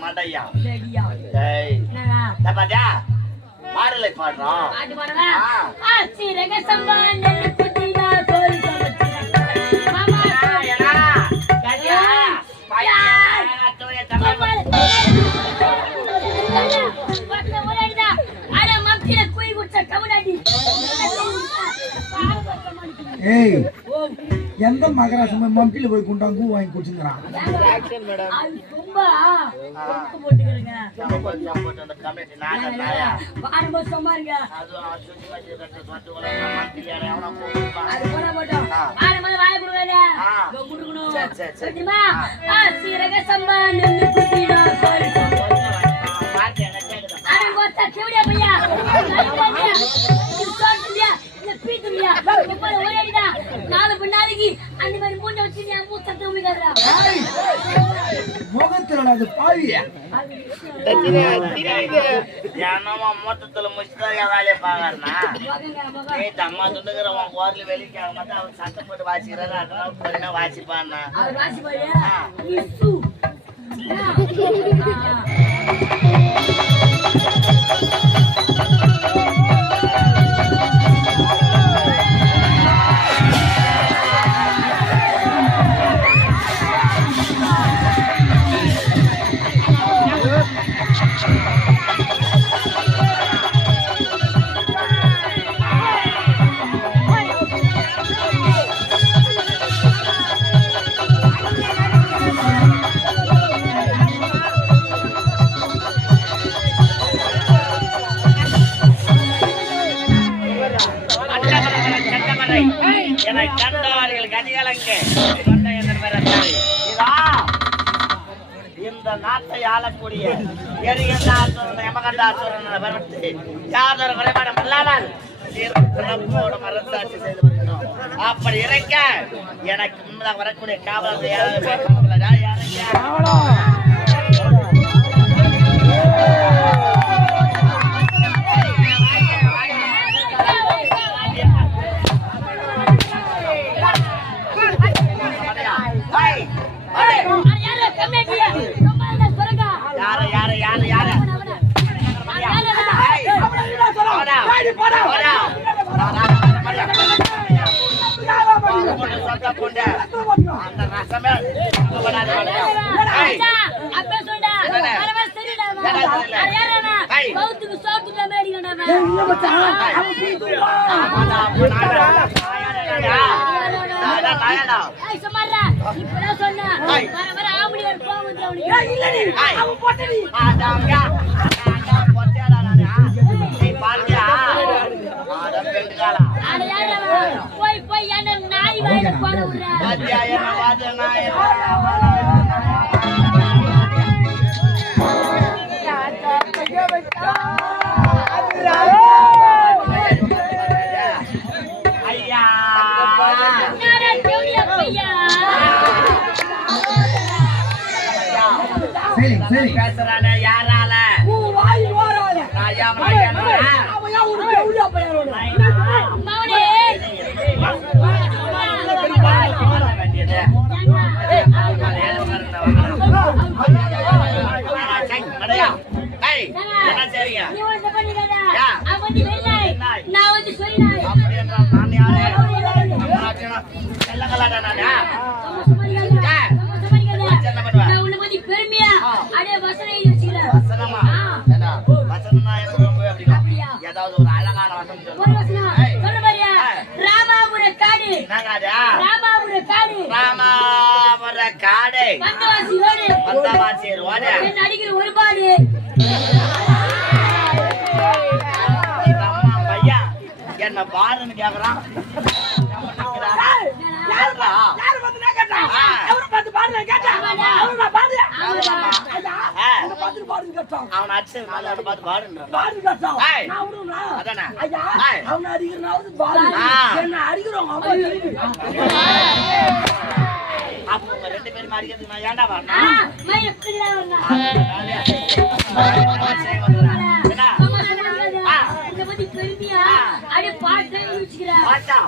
மடையா டேய் தபாடா பாடலை பாடுறோம் பாட்டு பாடுறா சீரக சம்பா நெல்லு குட்டினா கோரி சமச்சிரா மாமா ஏனா கஜா பாயா தோய தபால் பத்த ஓடடா அட மம்தில குய் குச்ச கமனாடி ஏய் எந்த மகராசம் மம்பில போய் குண்டாங்க வாங்கி குடிச்சுங்கறான் ஆக்சன் மேடம் அது ரொம்ப கொக்கு போட்டுக்கறங்க போட்டு அந்த கமெண்ட் நாயா பாருங்க சும்மாங்க அது சுத்தி வச்சு கட்டு வல மாத்தியாரே அவன போடுப்பா அது போட போட்டோம் பாருங்க வாய குடுவேல முடுகணும் சரி சரிமா சீரக சம்பா நெல்லு குட்டினா கோரி மாத்தி என்ன கேக்குது அட கோத்த கேவடியா பையா சரியா சொல்றியா இல்ல பீதுறியா எப்ப ஓடிடா நாலு பண்ணாதீங்க அந்த மாதிரி மூஞ்ச வச்சு நீ மூத்தத்தை உமிகறா முகத்துல அது பாவிய யானமா மொத்தத்துல முஸ்தக வேலைய பாக்கறனா ஏய் தம்மா துண்டுங்கற உன் கோர்ல வெளிக்காக மாட்டா அவன் சத்தம் போட்டு வாசிறாரு அதனால பொறுமையா வாசிப்பான்னா அவர் வாசி பாரியா இசு இந்த நாட்டை ஆளக்கூடிய யாதொரு குறைபாடும் இல்லாமல் மரசாட்சி செய்து வருகிறோம். அப்படி இருக்க எனக்கு முன்னதாக வரக்கூடிய காவலர் பேசுறானே யாரால என்ன சரிங்க பெருமையா அடே வசனை வசனமா வசனமா ஏதாவது ஒரு அழகான வசனம் சொல்லு பாரியா ராமாபுர காடு ராமாபுர காடு ராமாபுர காடு வந்தவாசி ரோடு வந்தவாசி ரோடு என்ன அடிக்கிற ஒரு பாடு அம்மா பையா என்ன பாருன்னு கேக்குறான் யாரு வந்து கேட்டா அவரு பார்த்து பாருங்க கேட்டா அவரு நான் பாரு அவரு பார்த்து பாருங்க கேட்டா அவன் அச்சே மேல அவரு பார்த்து பாருங்க கேட்டா நான் விடுறேன் அதானே ஐயா அவன் அடிக்குறனாவது பாரு என்ன அடிக்குறோம் அம்மா தெரியுது அப்போ ரெண்டு பேரும் அடிக்கிறது நான் ஏன்டா வரணும் மயில குடிடா வரணும் இந்த பத்தி பெருமையா அடி பாட்டு வச்சுக்கிறா பாட்டா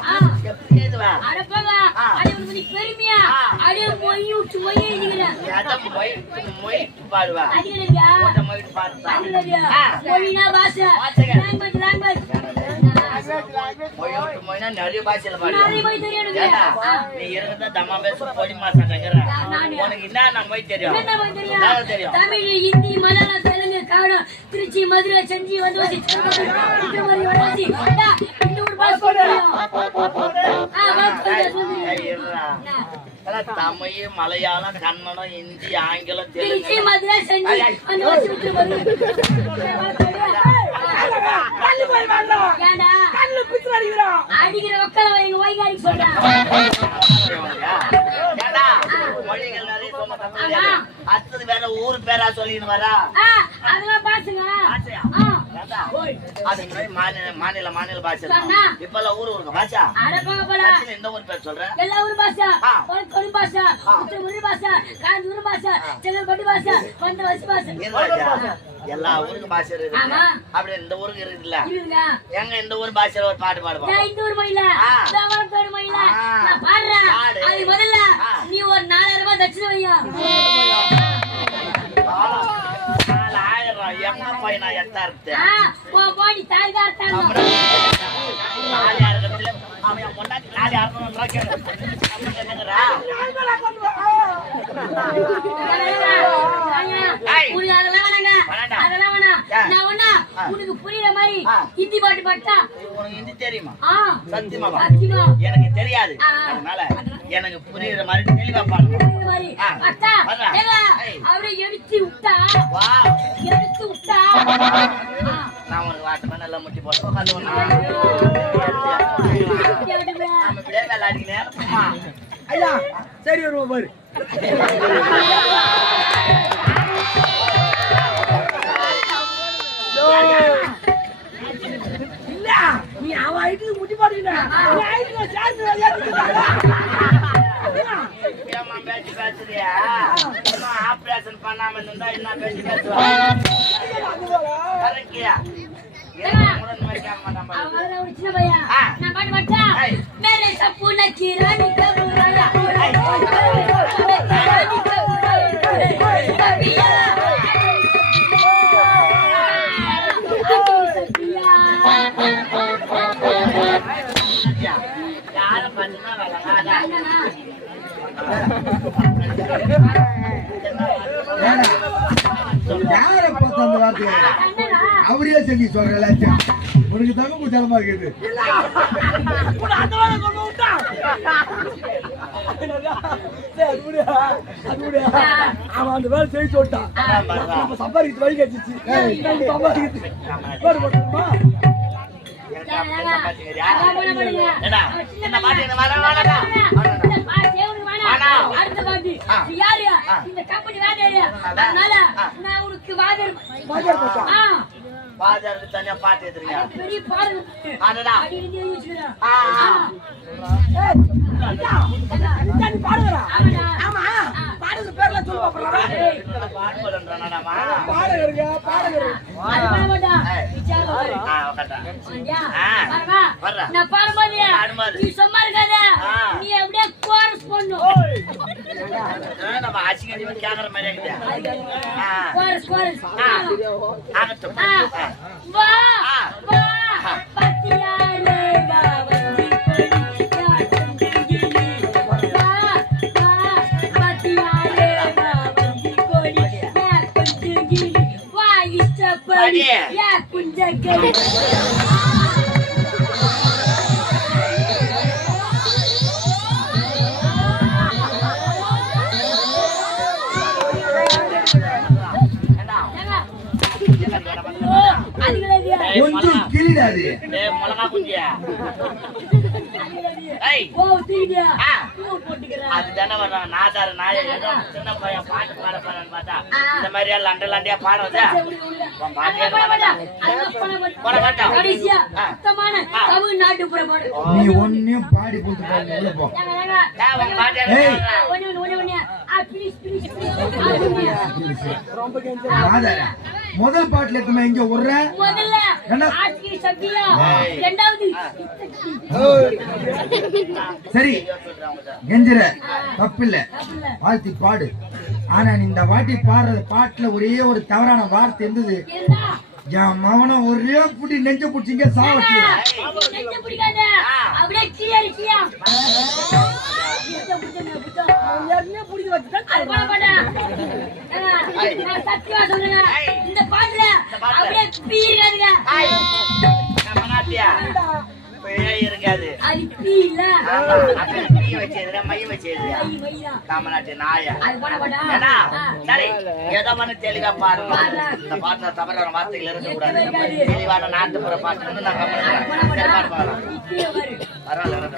எப்படி இருக்குவா அட போங்க அட உனக்கு நீ பெருமையா அட மொய் விட்டு மொய் எழுதிக்கிறேன் அத மொய் பாடுவா அதுலயா ஓட்ட மொய் பாடுறா அதுலயா மொய்னா பாஷை லாங்குவேஜ் மொய்னா நிறைய பாஷையில பாடுவா நிறைய மொய் தெரியும் ஏண்டா நீ இருக்கிறத தம்மா பேச பொடி மாசாட்டங்கற உனக்கு என்ன மொய் தெரியும் என்ன மொய் என்ன தெரியும் தமிழ் ஹிந்தி மலையாளம் தெலுங்கு கன்னடம் திருச்சி மதுரை செஞ்சி வந்தவாசி திருமதி வடவாசி இந்த ஒரு பாஷை தெரியும் தமிழ் மலையாளம் கன்னடம் ஹிந்தி ஆங்கிலம் திருச்சி தெலுங்கு மதுரை செஞ்சி வந்தவாசி திருமதி கல்லு போய் வாங்க ஏண்டா கல்லு பிச்சு அடிக்குறோம் அடிக்கிற ஒக்கல வைங்க வைகாரிக்கு சொல்றேன் ஏண்டா மொழிகள் நிறைய சொன்ன தமிழ்ல அடுத்தது வேற ஊர் பேரா சொல்லின்னு வரா அதெல்லாம் பாசுங்க ஏண்டா அது மாநில பாஷை சொன்னா. இப்பெல்லாம் ஊருக்கு பாஷா அடப்பாங்க போல கட்சியில இந்த ஊர் பேர் சொல்றேன் எல்லா ஊர் பாஷா கொடு பாஷா உத்தரமுடி பாஷா காஞ்சூர் பாஷா செங்கல்பட்டு பாஷா வந்தவாசி பாஷா எல்லா ஊருக்கு பாஷை இருக்கு ஆமா. அப்படி இந்த ஊருக்கு இருக்குல்ல இருக்குங்க எங்க இந்த ஊர் பாஷையில ஒரு பாட்டு பாடுவோம் நான் இந்த ஊர் மயில தவளத்தோடு மயில ஆ. நான் பாடுறேன் பாடு. அது முதல்ல ஆ. நீ ஒரு 4000 ரூபாய் தட்சிணை வையா 4000 எங்க போய் நான் எத்தாருத்து உன் பாடி தாய் தான் தாங்க அவன் பொண்டாட்டி 400 கேட்கிறா அதெல்லாம் வேணாம் நான் ஒண்ணா உனக்கு புரியுற மாதிரி ஹிந்தி பாட்டு பாட்டா உனக்கு ஹிந்தி தெரியுமா ஆ சத்தியமாவா சத்தியமா எனக்கு தெரியாது அதனால எனக்கு புரியுற மாதிரி தெளிவா பாடுங்க புரியுற மாதிரி அத்தா ஏங்க அவரே எடுத்து விட்டா வா எடுத்து விட்டா நான் உனக்கு வாட்டமா நல்லா முட்டி போட்டு உட்காந்து நம்ம இப்படியே விளையாடினேன் ஐயா சரி வருவோம் பாரு இல்ல நீ அவ ஐட்டுக்கு முட்டி பாடுறீங்க நீ ஐட்டுக்கு சேர்ந்து ஏமா பேச்சு பேசுறியா ஆபரேஷன் பண்ணாம இருந்தா என்ன பேச்சு பேசுவா கரெக்டியா அவரே ஒரு சின்ன பையன் நான் பாட்டு பாட்டா மேரே சப்புன கிரானி கபுராயா கிரானி கபுராயா கபியா யார பண்ணா வளராதா யார பார்த்து அந்த வார்த்தை அவரே சொல்லி சொல்ற எல்லாத்தையும் உனக்கு தங்க குச்சாலமா இருக்குது அந்த வேலை கொண்டு விட்டா அவன் அந்த வேலை செய்ய சொல்லிட்டான் நம்ம சம்பாதிக்கிறது வழி கட்டிச்சு சம்பாதிக்கிறது அடுத்த பாட்டு யாரு இந்த கம்பெனி வாடகை அதனால நான் உனக்கு பாஜாருக்கு தனியா பாட்டு எடுத்துறீங்க பெரிய பாடல் ஆனடா பாடுகிறா ஆமா பாடுற பேர்ல சொல்லுவா பாடுறேன்டாமா பாடுகிறங்க பாடுகிறேன் நான் பாடும்போது நீ சும்மா இருக்காத நீ அப்படியே கோரஸ் பண்ணு நம்ம ஆட்சிக்கு கேக்குற மாதிரி இருக்குது கோரஸ் ஆகட்டும் வா வா பத்தியாலே காவந்தி கொடி வா வா பத்தியாலே காவந்தி கொடி யா குஞ்சகிரி வா இஷ்டப்படி யா குஞ்சகிரி கொஞ்சம் கிளிடாது மிளகா குஞ்சியா அதுதானே வர்றான் நாதாரு நாய ஏதோ சின்ன பையன் பாட்டு பாட போறான்னு பார்த்தா இந்த மாதிரியா லண்ட லண்டியா பாட வந்தா நீ ஒன்னையும் பாடி போட்டு போ ரொம்ப முதல் பாட்டுல எடுத்துமா இங்க விடுற முதல்ல என்ன? ஆட்சி சத்தியா இரண்டாவது சரி கெஞ்சிர தப்பில்ல வாழ்த்தி பாடு. ஆனா நீ இந்த வாட்டி பாடுறது பாட்டுல ஒரே ஒரு தவறான வார்த்தை இருந்தது. இருந்தா என் மகனை ஒரே புடி நெஞ்ச புடிச்சிங்க சாவச்சு. நெஞ்ச பிடிக்காத அப்படியே கீழே இருக்கியா என்ன புடிச்சு வச்சுட்டா அது பண்ண மாட்டேன். நான் சத்தியமா சொல்றேன் இந்த பாட்டுல அப்படியே பீருக்காதுங்க. நம்ம நாட்டியா இருக்காது. அது பீ இல்ல பீ வச்சதுல மைய வச்சது தமிழ்நாட்டு நாயா. அது பண்ண மாட்டேன். ஏன்னா, சரி, ஏதோ ஒண்ணு தெளிவா பாருங்க. இந்த பாட்டுல தவறான வார்த்தைகள் இருக்கக்கூடாது. தெளிவான நாட்டுப்புற பாட்டு வந்து நான் கம்மியா பரவாயில்ல.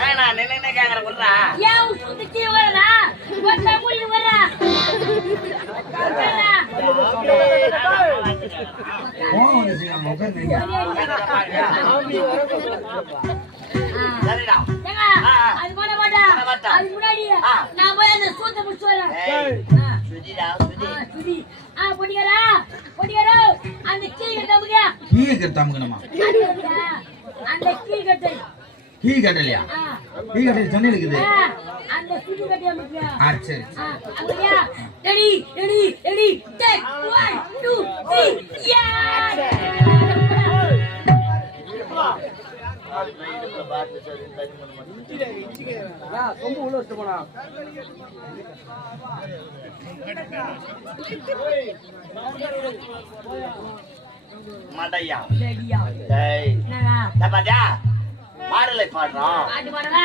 வேணாம் நின்னு கேக்குற விடுறா. ஏன் சுத்தி வரா ஒத்த முடி வரா சரிடா. அது பண்ண மாட்டேன். அதுக்கு முன்னாடி நான் போய் அந்த சூத்த முடிச்சு வரேன். சுதிடா சுதி. சுதி பொடியாரா பொடியாரா அந்த கீழ் கட்டமுங்க கீ கட்டாமங்கணுமா? அந்த கீழ் கட்டை கீ கட்டலையா? கீ கட்டல சென்னை இருக்குது. அந்த சுதி கட்டமுங்க. சரி அப்படியா? ரெடி ரெடி ரெடி டேக் 1 2 3 யா சொம்பு உள்ள வச்சு போனா மடையா. ரெடியா டேய் என்னடா தப்பாடா பாடலை பாடுறோம். பாட்டு பாடவா?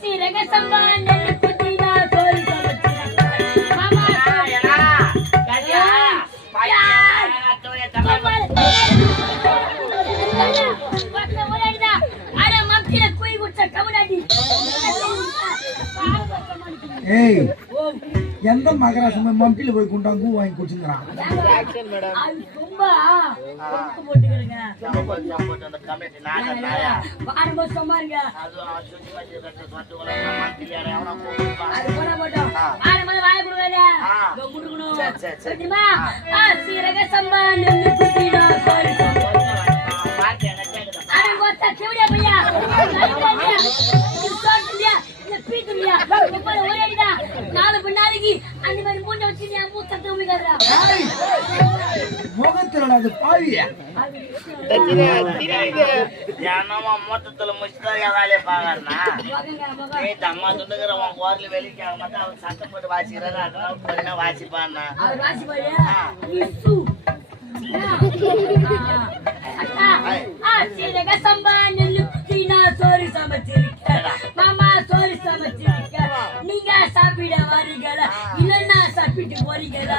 சீரக சம்பா நெல்லு குத்தினா சோறு சமைச்சினா மாமா ஏனா கஜா பாயா தோய தப்பா. பக்கத்துல ஓடிடா. அட மம்மில குய் குச்ச கவுடாடி. ஏய் எந்த மகராசம் மம்பில போய் குண்டாங்க வாங்கி குடிச்சுங்கறான். அது சும்மா கொக்கு போட்டுக்கிறங்க. போட்டு அந்த கமிட்டி நாயா. பாடும்போது சும்மாருங்க. அது சுத்தி வச்சு கட்டு மாத்தியாரே அவன போடுப்பா. அது போட மாட்டோம். பாடும்போது வாய கொடுங்க. முடுக்கணும். சரி. சரிமா? சீரக சம்பா நெல்லு குத்தினா சோறு பாட்டு என்ன கேக்குதா? அட ஒத்த செவடியா பையா. அந்த மாதிரி மூஞ்ச வச்சு நீ மூத்த தூமிக்காதடா. முகத்துல அது பாவிய ஜனமா மொத்தத்துல முஸ்தாயா வேலையை பாக்கறனா. மகங்க மகன் ஏய் தம்மா துண்டுகிற உன் குரல் வெளிக்காக மாட்டா அவன் சத்தம் போட்டு வாசிக்கிறாரு. அதனால பொறுமையா வாசிப்பான்னா. அவர் ராசி பாரு. இசு சீரக சம்பா நெல்லு குத்தினா சோறு சமைச்சிருக்க மாமா சோறு சமைச்சிருக்க. நீங்க சாப்பிட வரீங்களா இல்லன்னா சாப்பிட்டு போறீங்களா?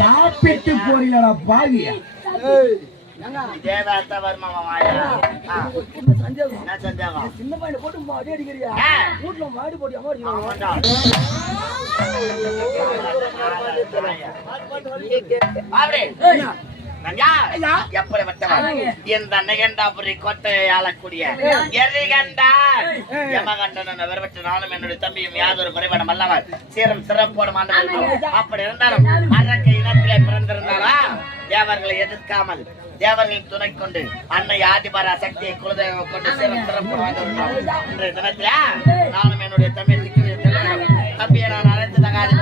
சாப்பிட்டு போறீங்களா பாவிய? இதே வேலை வருமா மாயா? என்ன சந்தேகம்? சின்ன பையனை போட்டு மாடி அடிக்கிறியா? வீட்டுல மாடி போட்டு அம்மா அடிக்கிறாங்க. ஆமாண்டா. அப்படியே நஞ்சா எப்படிப்பட்டவன் இந்த நெகண்டாபுரி கோட்டையை ஆளக்கூடிய எரிகண்டான் யமகண்டன் விரவற்ற நானும் என்னுடைய தம்பியும் யாதொரு குறைபாடும் அல்லவர் சீரம் சிறப்போடு மாண்டவர். அப்படி இருந்தாலும் அரக்க இனத்திலே பிறந்திருந்தாரா தேவர்களை எதிர்க்காமல் தேவர்களின் துணை கொண்டு அன்னை ஆதிபரா சக்தியை குலதெய்வம் கொண்டு சீரம் சிறப்போடு வாழ்ந்தவர். இன்றைய தினத்தில நானும் என்னுடைய தம்பியை தம்பியை நான் அழைத்து தகாது